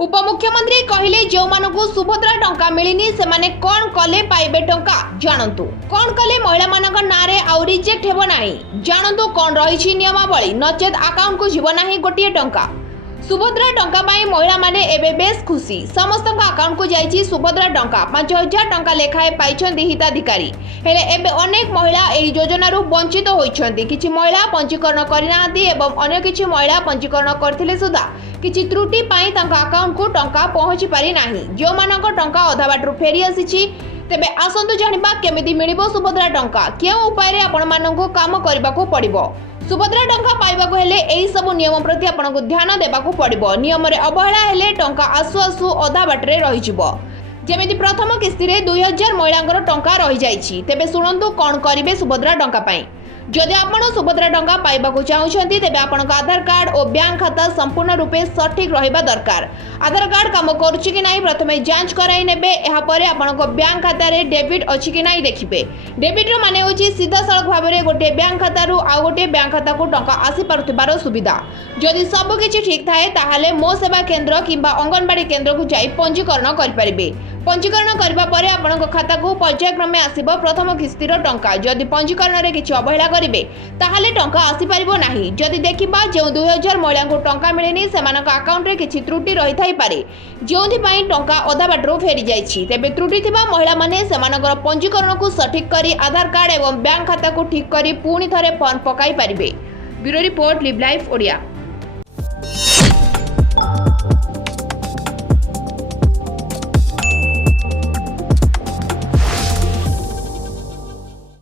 उपमुख्यमंत्री कहले जो मानकु सुभद्रा टंका मिलिनी से माने कौन कले पाइबे टंका जानतु कौन कले महिला मानक नारे आउ रिजेक्ट हेबो नाही जानतु कौन रहिछि नियमावली नचेत अकाउंट को जीव नाही गोटिए टंका। सुभद्रा टंका पाई महिला माने एबे बेस खुशी समस्त अकाउंट को जाइछि सुभद्रा टंका 5000 टंका लेखाए पाइछन्ति हिताधिकारी हेले एबे अनेक महिला एही योजना रु वंचित होइछन्ति। किछि महिला पंजीकरण करिनांती एवं अन्य किछि महिला पंजीकरण करथिले सुदा किछि त्रुटि पाई तांका अकाउंट को टंका पहुंची पारि नाही। जो मानक टंका अधा बाटरू फेरी आसीछि तेबे आसंतु जानिबा केमिति मिलिबो सुभद्रा टंका केउ उपाय रे आपण माननकु काम करबाकू पड़िबो। सुभद्रा टंका पाइबाकू हेले एही सब नियम प्रति आपनकु ध्यान देबाकू पड़िबो। नियम रे अवहेला हेले टंका आसु आसु अधा बाटरे रहि जिवो। जेमिति प्रथम किस्ती रे 2000 महिलांकर टंका रहि जाइछि तेबे सुनंतु कोन करिवे सुभद्रा टंका पाई। जदि आपण सुभद्रा टंका पाइबाकू चाहुछन्ती तेबे आपनक आधार कार्ड और बैंक खाता संपूर्ण रूपे सठिक रहिबा दरकार। आधार कार्ड काम करूछि कि नाही प्रथमे जांच कराई नेबे। एहा परे आपनक बैंक खाता रे डेबिट अछि कि नाही देखिबे। डेबिट रो माने होछि सीधा सड़क भाव रे गोटे बैंक खाता रु आ गोटे बैंक खाता को टंका आसी पारुथिबार सुविधा। जदि सब किछि ठीक थाए ताहाले मो सेवा केंद्र किबा अंगनबाड़ी केंद्र को जाई पंजीकरण करि परिबे। पंजीकरण करबा परे आपनक खाता को पर्यायक्रमे आसीबो प्रथम किस्तीर टंका। जदि पंजीकरण रे किछि अवहेला करिवे ताहाले टंका आसी परिबो नाही। जदि देखिबा जे 2000 महिला को टंका मिलेनी सेमानक अकाउंट रे किछि त्रुटि रहि थाई पारे जोंथि पई टंका अधा बाटरो फेरी जाइछि तेबे त्रुटि थिबा महिला माने सेमानकर पंजीकरण को सठिक करी आधार कार्ड एवं बैंक खाता को ठीक करी पुणी थरे फॉर्म पकाई परिबे। Bureau report live life Odia.